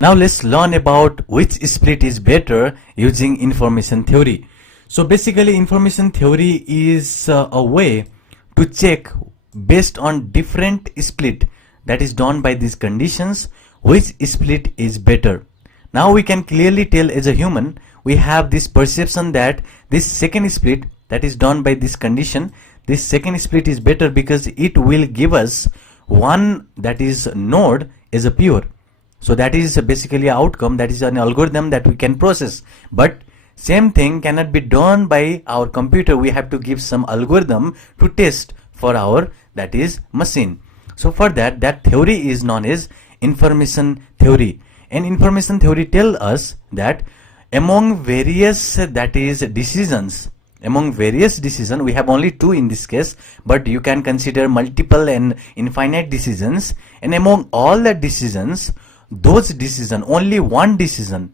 Now let's learn about which split is better using information theory. So basically information theory is a way to check based on different split that is done by these conditions which split is better. Now we can clearly tell as a human we have this perception that this second split that is done by this condition, this second split is better because it will give us one that is node as a pure. So that is basically an outcome, that is an algorithm that we can process. But same thing cannot be done by our computer. We have to give some algorithm to test for our that is machine. So for that theory is known as information theory. And information theory tell us that among various that is decisions, we have only two in this case, but you can consider multiple and infinite decisions, and among all the decisions, those decision, only one decision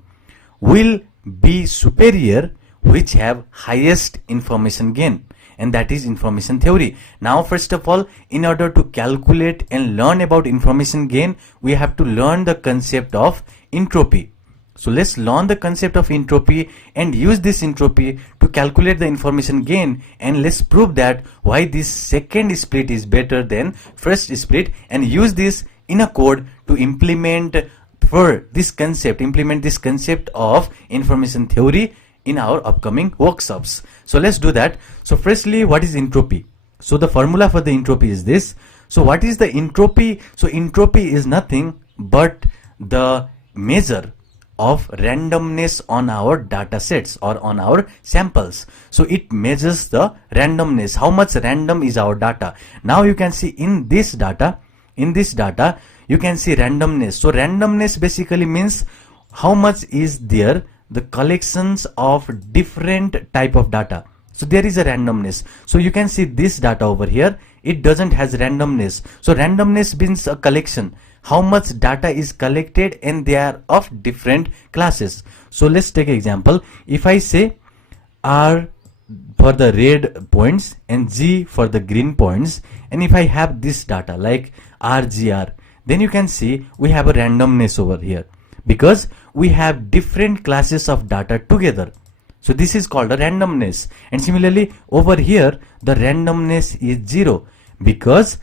will be superior which have highest information gain, and that is information theory. Now first of all, in order to calculate and learn about information gain, we have to learn the concept of entropy. So let's learn the concept of entropy and use this entropy to calculate the information gain, and let's prove that why this second split is better than first split, and use this in a code to implement this concept of information theory in our upcoming workshops. So let's do that. So firstly, what is entropy? So the formula for the entropy is this. So what is the entropy? So entropy is nothing but the measure of randomness on our data sets or on our samples. So it measures the randomness, how much random is our data. Now you can see in this data you can see randomness. So randomness basically means how much is there the collections of different type of data. So there is a randomness. So you can see this data over here, it doesn't has randomness. So randomness means a collection, how much data is collected, and they are of different classes. So let's take an example. If I say R for the red points and G for the green points, and if I have this data like RGR, then you can see we have a randomness over here because we have different classes of data together. So this is called a randomness. And similarly over here the randomness is 0 because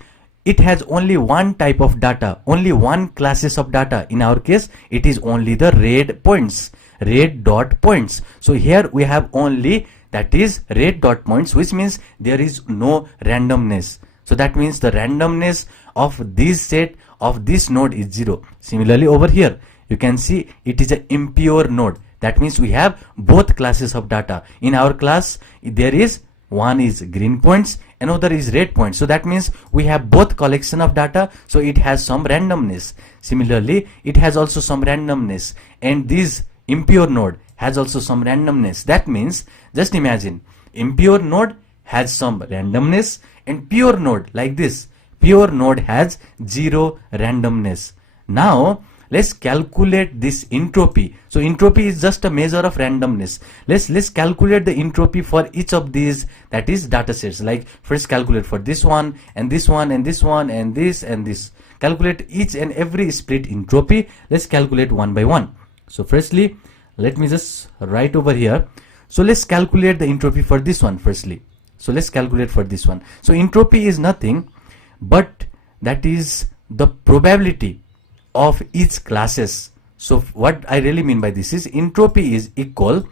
it has only one type of data, only one classes of data. In our case it is only the red points, red dot points. So here we have only that is red dot points, which means there is no randomness. So that means the randomness of this set of this node is 0. Similarly over here you can see it is an impure node. That means we have both classes of data. In our class there is one is green points, another is red points. So that means we have both collection of data, so it has some randomness. Similarly it has also some randomness, and this impure node has also some randomness. That means just imagine impure node has some randomness and pure node like this, pure node has 0 randomness. Now let's calculate this entropy. So entropy is just a measure of randomness. Let's calculate the entropy for each of these that is data sets. Like first calculate for this one and this one and this one and this and this. Calculate each and every split entropy. Let's calculate one by one. So firstly let me just write over here. So let's calculate the entropy for this one firstly. So let's calculate for this one. So entropy is nothing but that is the probability of each classes. So what I really mean by this is entropy is equal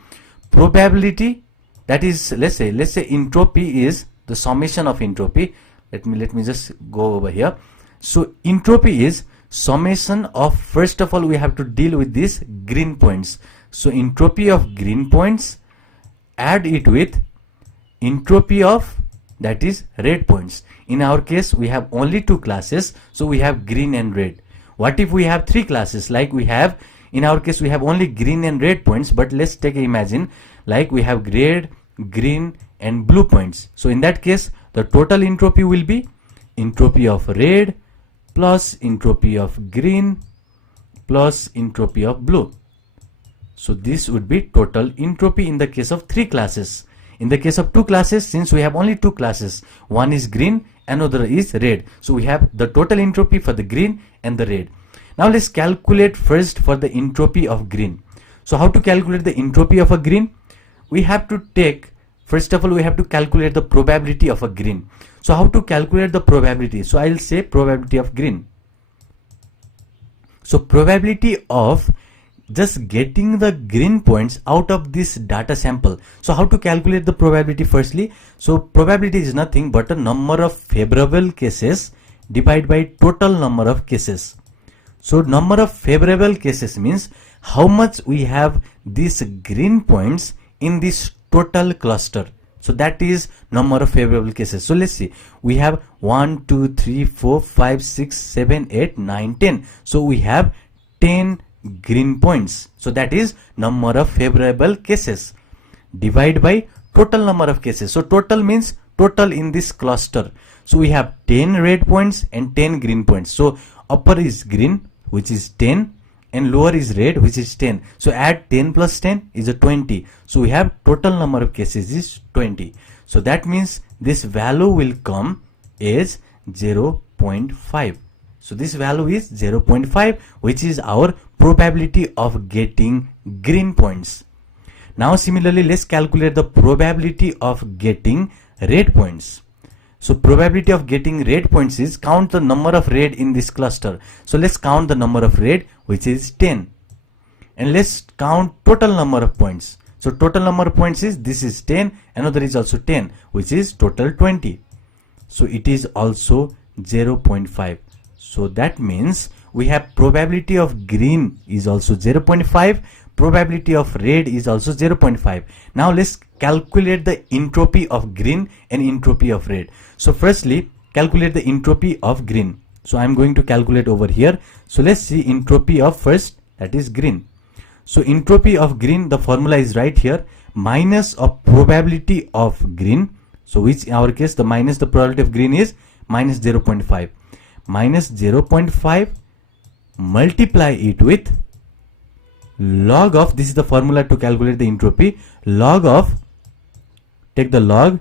probability, that is let's say entropy is the summation of entropy. Let me just go over here. So entropy is summation of, first of all we have to deal with these green points. So entropy of green points, add it with entropy of that is red points. In our case we have only two classes, so we have green and red. What if we have three classes, like we have, in our case we have only green and red points, but let's take imagine like we have red, green and blue points. So in that case the total entropy will be entropy of red plus entropy of green plus entropy of blue. So this would be total entropy in the case of three classes. In the case of two classes, since we have only two classes, one is green, another is red, so we have the total entropy for the green and the red. Now let's calculate first for the entropy of green. So how to calculate the entropy of a green? We have to take, first of all, we have to calculate the probability of a green. So how to calculate the probability? So I'll say probability of green. So probability of just getting the green points out of this data sample. So how to calculate the probability firstly? So probability is nothing but a number of favorable cases divided by total number of cases. So number of favorable cases means how much we have these green points in this total cluster. So that is number of favorable cases. So let's see, we have 1 2 3 4 5 6 7 8 9 10. So we have 10 green points. So that is number of favorable cases divided by total number of cases. So total means total in this cluster. So we have 10 red points and 10 green points. So upper is green, which is 10, and lower is red, which is 10. So add 10 plus 10 is a 20. So we have total number of cases is 20. So that means this value will come as 0.5. So this value is 0.5, which is our probability of getting green points. Now similarly, let's calculate the probability of getting red points. So probability of getting red points is count the number of red in this cluster. So let's count the number of red, which is 10. And let's count total number of points. So total number of points is, this is 10, another is also 10, which is total 20. So it is also 0.5. So that means we have probability of green is also 0.5, probability of red is also 0.5. Now let's calculate the entropy of green and entropy of red. So firstly, calculate the entropy of green. So I'm going to calculate over here. So let's see entropy of first, that is green. So entropy of green, the formula is right here, minus of probability of green. So which in our case, the minus the probability of green is minus 0.5. Minus 0.5, multiply it with log of, this is the formula to calculate the entropy, log of, take the log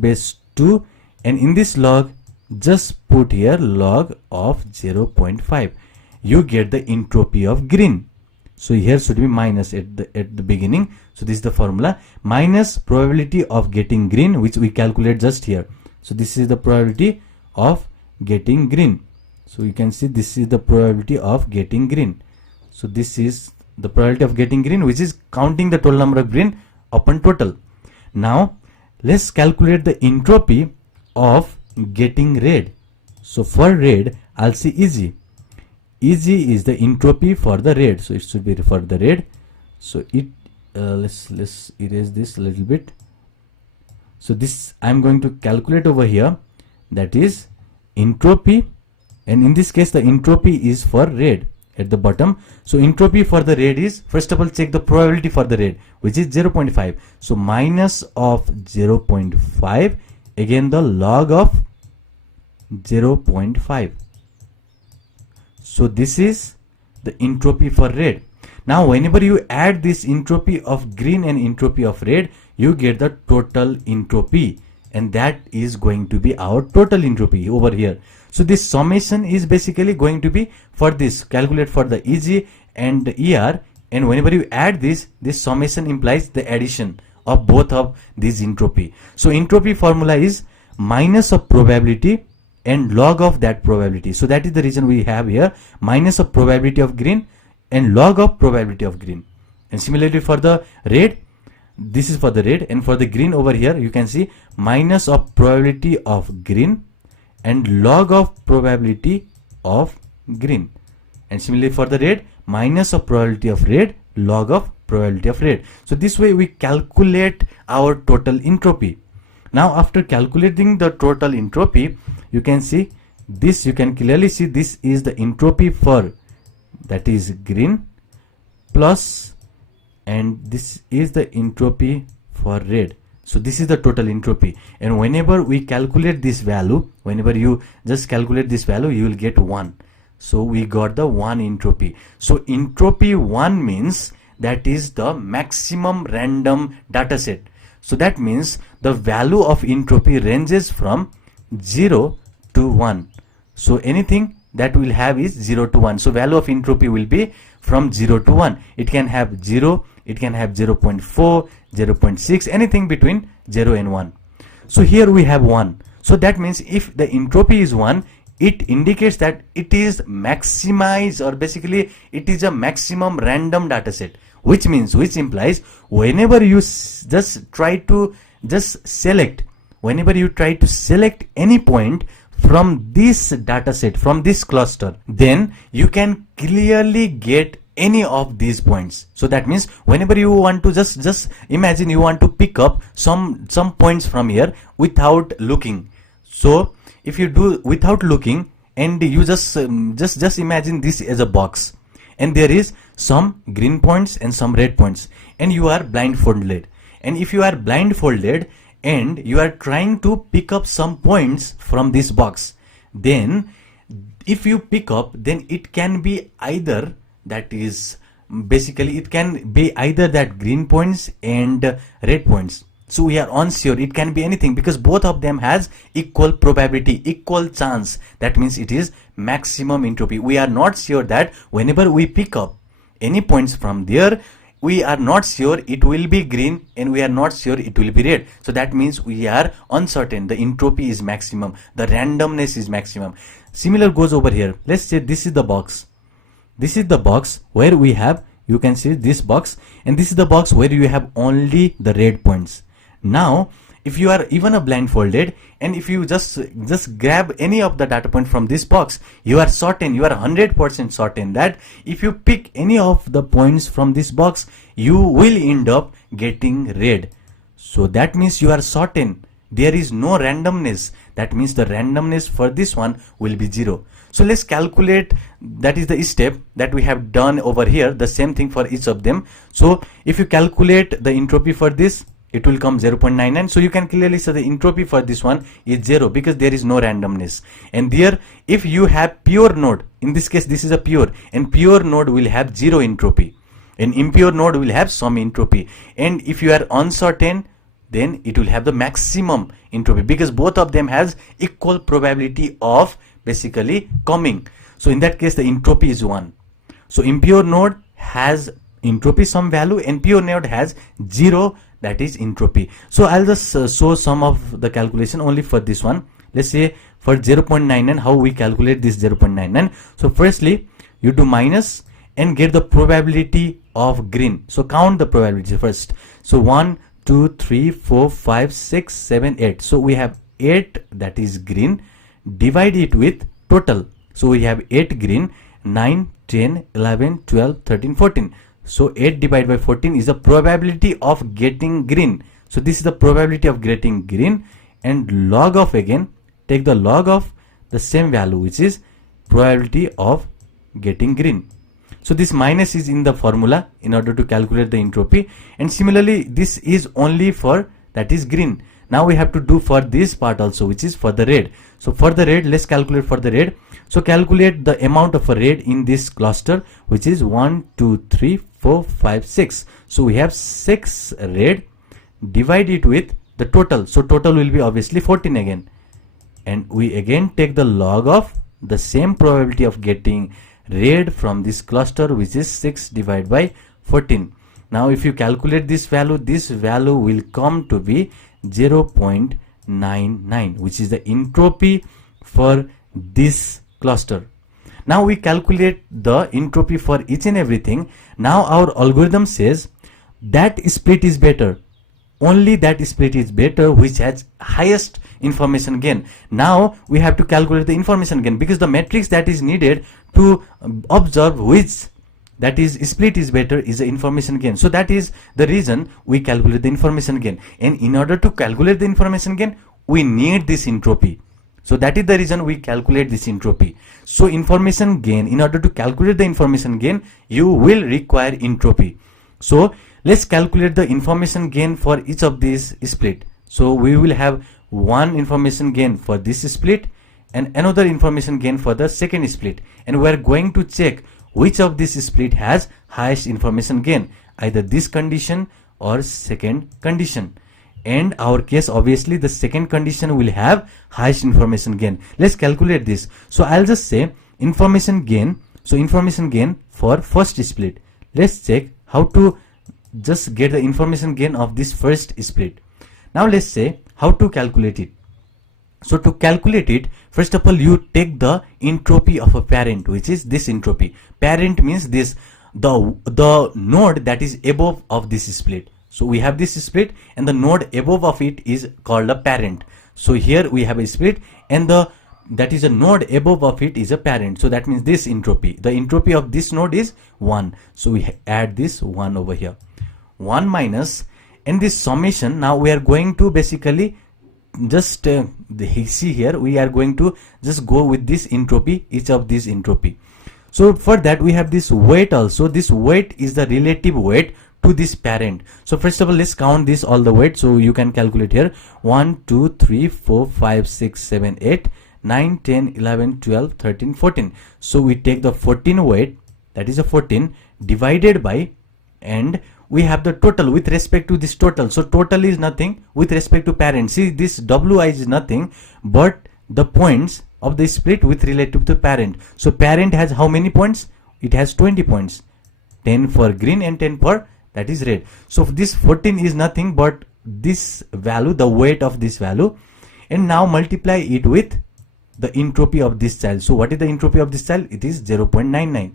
base 2, and in this log just put here log of 0.5. You get the entropy of green. So here should be minus at the beginning. So this is the formula, minus probability of getting green, which we calculate just here. So this is the probability of getting green. So you can see this is the probability of getting green. So this is the probability of getting green, which is counting the total number of green upon total. Now let's calculate the entropy of getting red. So for red, I'll say easy. Easy is the entropy for the red. So it should be for the red. So it let's erase this a little bit. So this I'm going to calculate over here, that is entropy, and in this case the entropy is for red at the bottom. So entropy for the red is, first of all check the probability for the red, which is 0.5. So minus of 0.5, again the log of 0.5. So this is the entropy for red. Now whenever you add this entropy of green and entropy of red, you get the total entropy, and that is going to be our total entropy over here. So this summation is basically going to be for this, calculate for the EG and the ER, and whenever you add this summation implies the addition of both of these entropy. So entropy formula is minus of probability and log of that probability. So that is the reason we have here minus of probability of green and log of probability of green. And similarly for the red, this is for the red, and for the green over here you can see minus of probability of green and log of probability of green. And similarly for the red, minus of probability of red, log of probability of red. So this way we calculate our total entropy. Now after calculating the total entropy, you can see this, you can clearly see this is the entropy for, that is green, plus, and this is the entropy for red. So this is the total entropy, and whenever we calculate this value, whenever you just calculate this value, you will get 1. So we got the 1 entropy. So entropy 1 means that is the maximum random data set. So that means the value of entropy ranges from 0 to 1. So anything that will have is 0 to 1. So value of entropy will be from 0 to 1. It can have 0, it can have 0.4, 0.6, anything between 0 and 1. So here we have 1. So that means if the entropy is 1, it indicates that it is maximized, or basically it is a maximum random data set, which implies whenever you just try to select any point from this data set, from this cluster, then you can clearly get any of these points. So that means whenever you want to just imagine you want to pick up some points from here without looking. So if you do without looking, and you just imagine this as a box, and there is some green points and some red points, and you are blindfolded. And if you are blindfolded and you are trying to pick up some points from this box, then if you pick up, then it can be either, that is basically it can be either that green points and red points. So we are unsure, it can be anything, because both of them has equal probability, equal chance. That means it is maximum entropy. We are not sure that whenever we pick up any points from there, we are not sure it will be green, and we are not sure it will be red. So that means we are uncertain. The entropy is maximum, the randomness is maximum. Similar goes over here. Let's say this is the box. This is the box where we have, you can see this box, and this is the box where you have only the red points. Now if you are even a blindfolded, and if you just grab any of the data point from this box, you are certain, you are 100% certain that if you pick any of the points from this box, you will end up getting red. So that means you are certain there is no randomness. That means the randomness for this one will be 0. So let's calculate, that is the step that we have done over here, the same thing for each of them. So if you calculate the entropy for this, it will come 0.99. So you can clearly say the entropy for this one is 0, because there is no randomness. And there, if you have pure node, in this case this is a pure, and pure node will have 0 entropy, and impure node will have some entropy. And if you are uncertain, then it will have the maximum entropy, because both of them has equal probability of basically coming. So in that case the entropy is 1. So impure node has entropy some value, and pure node has 0, that is entropy. So I'll just show some of the calculation only for this one. Let's say for 0.99, how we calculate this 0.99. So firstly you do minus and get the probability of green. So count the probability first. So 1, 2, 3, 4, 5, 6, 7, 8. So we have 8, that is green. Divide it with total. So we have 8 green, 9, 10, 11, 12, 13, 14. So 8 divided by 14 is the probability of getting green. So this is the probability of getting green, and log of, again take the log of the same value, which is probability of getting green. So this minus is in the formula in order to calculate the entropy, and similarly this is only for, that is green. Now we have to do for this part also, which is for the red. So for the red, let's calculate for the red. So calculate the amount of a red in this cluster, which is 1, 2, 3, 4, 5, 6. So we have 6 red. Divide it with the total. So total will be obviously 14 again. And we again take the log of the same probability of getting red from this cluster, which is 6 divided by 14. Now if you calculate this value will come to be 0.99, which is the entropy for this cluster. Now we calculate the entropy for each and everything. Now our algorithm says that split is better. Only that split is better which has highest information gain. Now we have to calculate the information gain, because the matrix that is needed to observe which, that is split is better, is the information gain. So that is the reason we calculate the information gain. And in order to calculate the information gain, we need this entropy. So that is the reason we calculate this entropy. So information gain, in order to calculate the information gain, you will require entropy. So let's calculate the information gain for each of these split. So we will have one information gain for this split and another information gain for the second split, and we are going to check which of this split has highest information gain, either this condition or second condition. And our case, obviously the second condition will have highest information gain. Let's calculate this. So I'll just say information gain. So information gain for first split. Let's check how to just get the information gain of this first split. Now let's say how to calculate it. So to calculate it, first of all you take the entropy of a parent, which is this entropy. Parent means this, the node that is above of this split. So we have this split and the node above of it is called a parent. So here we have a split and that is a node above of it is a parent. So that means this entropy, the entropy of this node is 1. So we add this 1 over here. 1 minus, and this summation, now we are going to basically just see here, we are going to just go with this entropy, each of these entropy. So for that we have this weight also. This weight is the relative weight to this parent. So first of all let's count this all the weight. So you can calculate here 1 2 3 4 5 6 7 8 9 10 11 12 13 14. So we take the 14 weight, that is a 14, divided by, and we have the total with respect to this total. So total is nothing with respect to parent. See, this wi is nothing but the points of the split with relative to parent. So parent has how many points? It has 20 points, 10 for green and 10 for that is red. So this 14 is nothing but this value, the weight of this value, and now multiply it with the entropy of this child. So what is the entropy of this child? It is 0.99.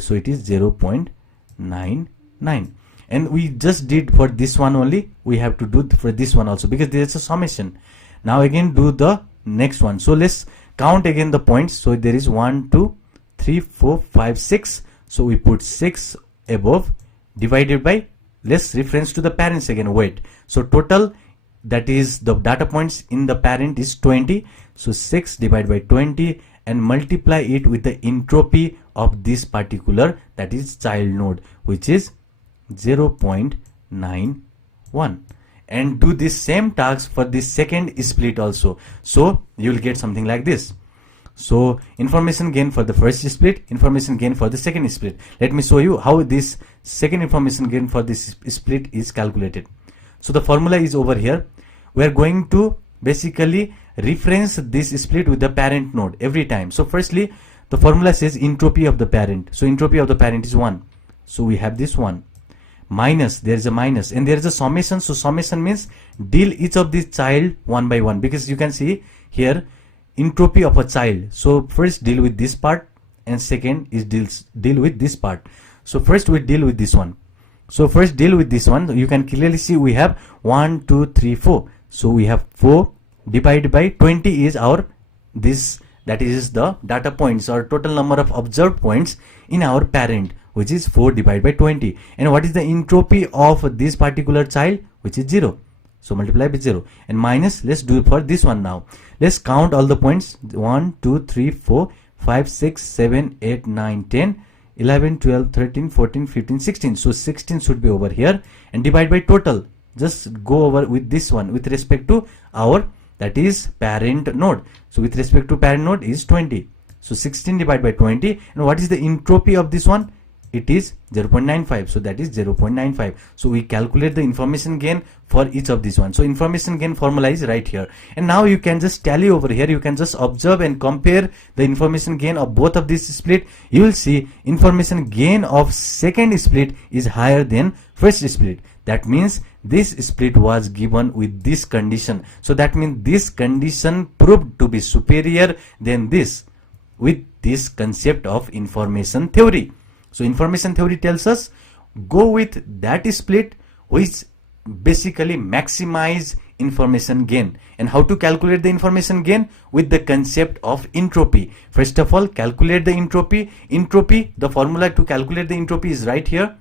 So it is 0.99. And we just did for this one only, we have to do for this one also because there is a summation. Now again do the next one. So let's count again the points. So there is 1 2 3 4 5 6. So we put 6 above, divided by, let's reference to the parents again, weight. So total, that is the data points in the parent is 20. So 6 divided by 20 and multiply it with the entropy of this particular, that is child node, which is 0.91, and do this same task for this second split also. So you will get something like this. So information gain for the first split, information gain for the second split. Let me show you how this second information gain for this split is calculated. So the formula is over here. We are going to basically reference this split with the parent node every time. So firstly the formula says entropy of the parent. So entropy of the parent is 1. So we have this 1. Minus, there is a minus, and there is a summation. So summation means deal each of these child one by one, because you can see here entropy of a child. So first deal with this part and second is deal with this part. So first we deal with this one. So first deal with this one. You can clearly see we have 1 2 3 4. So we have 4 divided by 20 is our this, that is the data points or total number of observed points in our parent, which is 4 divided by 20. And what is the entropy of this particular child? Which is 0. So multiply by 0 and minus, let's do it for this one now. Let's count all the points. 1 2 3 4 5 6 7 8 9 10 11 12 13 14 15 16. So 16 should be over here, and divide by total. Just go over with this one with respect to our, that is parent node. So with respect to parent node is 20. So 16 divided by 20, and what is the entropy of this one? It is 0.95. So that is 0.95. So we calculate the information gain for each of these ones. So information gain formula is right here, and now you can just tally over here. You can just observe and compare the information gain of both of these split. You will see information gain of second split is higher than first split. That means this split was given with this condition. So that means this condition proved to be superior than this with this concept of information theory. So information theory tells us go with that split which basically maximize information gain. And how to calculate the information gain? With the concept of entropy. First of all, calculate the entropy. Entropy, the formula to calculate the entropy is right here.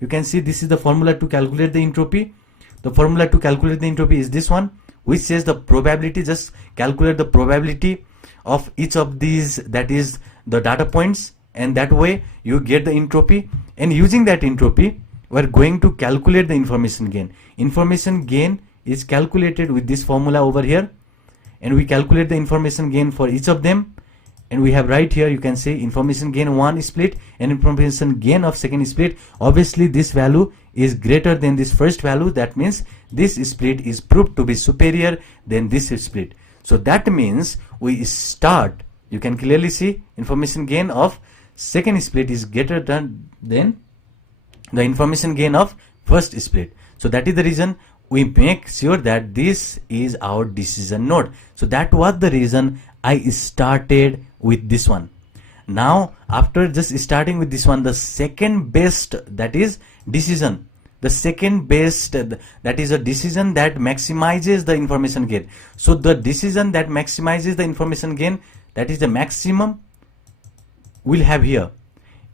You can see this is the formula to calculate the entropy. The formula to calculate the entropy is this one, which says the probability. Just calculate the probability of each of these, that is the data points, and that way you get the entropy. And using that entropy, we are going to calculate the information gain. Information gain is calculated with this formula over here, and we calculate the information gain for each of them. And we have right here, you can say information gain one split and information gain of second split. Obviously this value is greater than this first value. That means this split is proved to be superior than this split. So that means we start You can clearly see information gain of second split is greater than the information gain of first split. So that is the reason we make sure that this is our decision node. So that was the reason I started with this one. Now after just starting with this one, the second best, that is decision, the second best, that is a decision that maximizes the information gain. So the decision that maximizes the information gain, that is the maximum we'll have here.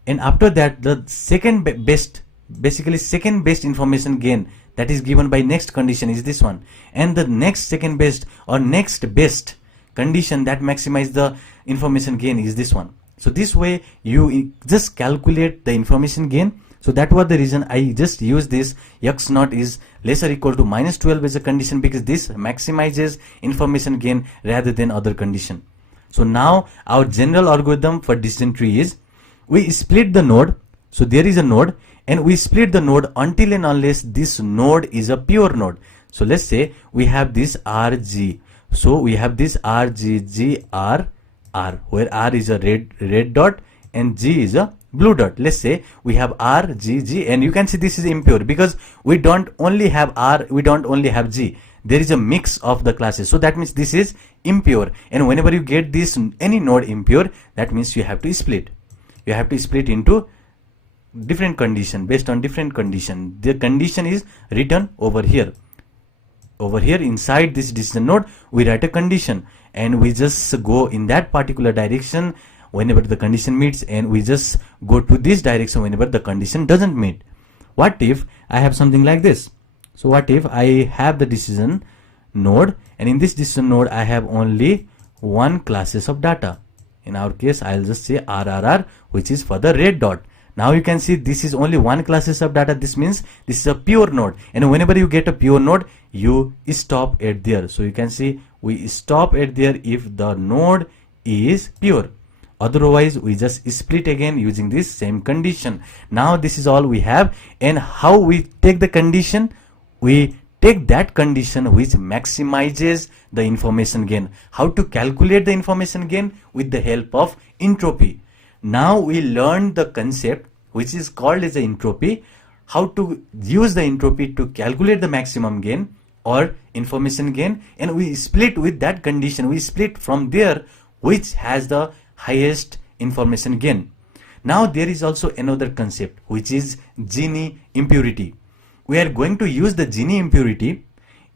And after that, the second best, basically second best information gain that is given by next condition is this one. And the next second best or next best condition that maximize the information gain is this one. So this way you just calculate the information gain. So that was the reason I just use this x naught is lesser or equal to minus 12 as a condition, because this maximizes information gain rather than other condition. So now our general algorithm for decision tree is we split the node. So there is a node and we split the node until and unless this node is a pure node. So let's say we have this RG. So we have this RGGR, where R is a red dot and G is a blue dot. Let's say we have R, G, G, and you can see this is impure because we don't only have R, we don't only have G. There is a mix of the classes. So that means this is impure. And whenever you get this any node impure, that means you have to split. You have to split into different condition based on different condition. The condition is written over here. Over here inside this decision node, we write a condition and we just go in that particular direction whenever the condition meets, and we just go to this direction whenever the condition doesn't meet. What if I have something like this? So what if I have the decision node, and in this decision node I have only one classes of data. In our case I'll just say RRR, which is for the red dot. Now you can see this is only one classes of data. This means this is a pure node, and whenever you get a pure node you stop at there. So you can see we stop at there if the node is pure. Otherwise we just split again using this same condition. Now this is all we have. And how we take the condition? We take that condition which maximizes the information gain. How to calculate the information gain? With the help of entropy. Now we learn the concept which is called as the entropy. How to use the entropy to calculate the maximum gain or information gain, and we split with that condition. We split from there which has the highest information gain. Now there is also another concept which is Gini impurity. We are going to use the Gini impurity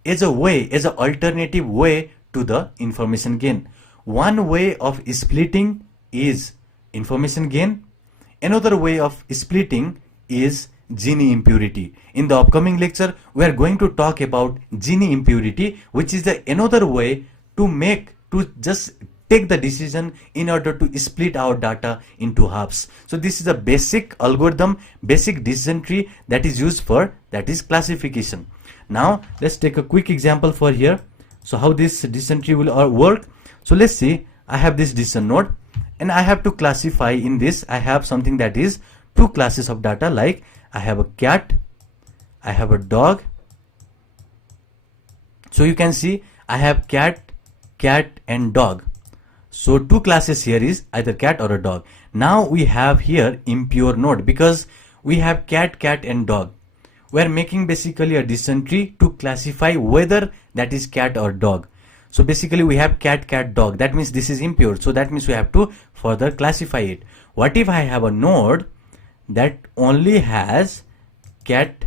as a way, as an alternative way to the information gain. One way of splitting is information gain. Another way of splitting is Gini impurity. In the upcoming lecture we are going to talk about Gini impurity, which is the another way to just take the decision in order to split our data into halves. So this is a basic algorithm, basic decision tree that is used for, that is classification. Now let's take a quick example for here. So how this decision tree will work. So let's see, I have this decision node and I have to classify. In this I have something that is two classes of data, like I have a cat, I have a dog. So you can see I have cat and dog. So two classes here is either cat or a dog. Now we have here impure node because we have cat and dog. We are making basically a decision tree to classify whether that is cat or dog. So basically we have cat dog. That means this is impure. So that means we have to further classify it. What if I have a node that only has cat,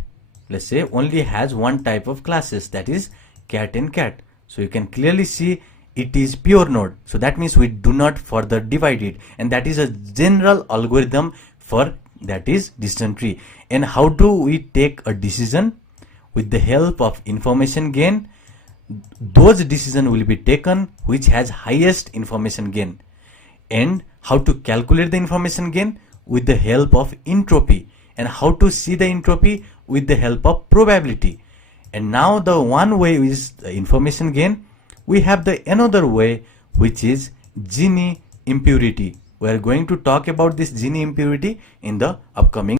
let's say only has one type of classes, that is cat and cat. So you can clearly see it is pure node. So that means we do not further divide it, and that is a general algorithm for that is decision tree. And how do we take a decision? With the help of information gain. Those decisions will be taken which has highest information gain. And how to calculate the information gain? With the help of entropy. And how to see the entropy? With the help of probability. And now the one way is the information gain. We have the another way which is Gini impurity. We are going to talk about this Gini impurity in the upcoming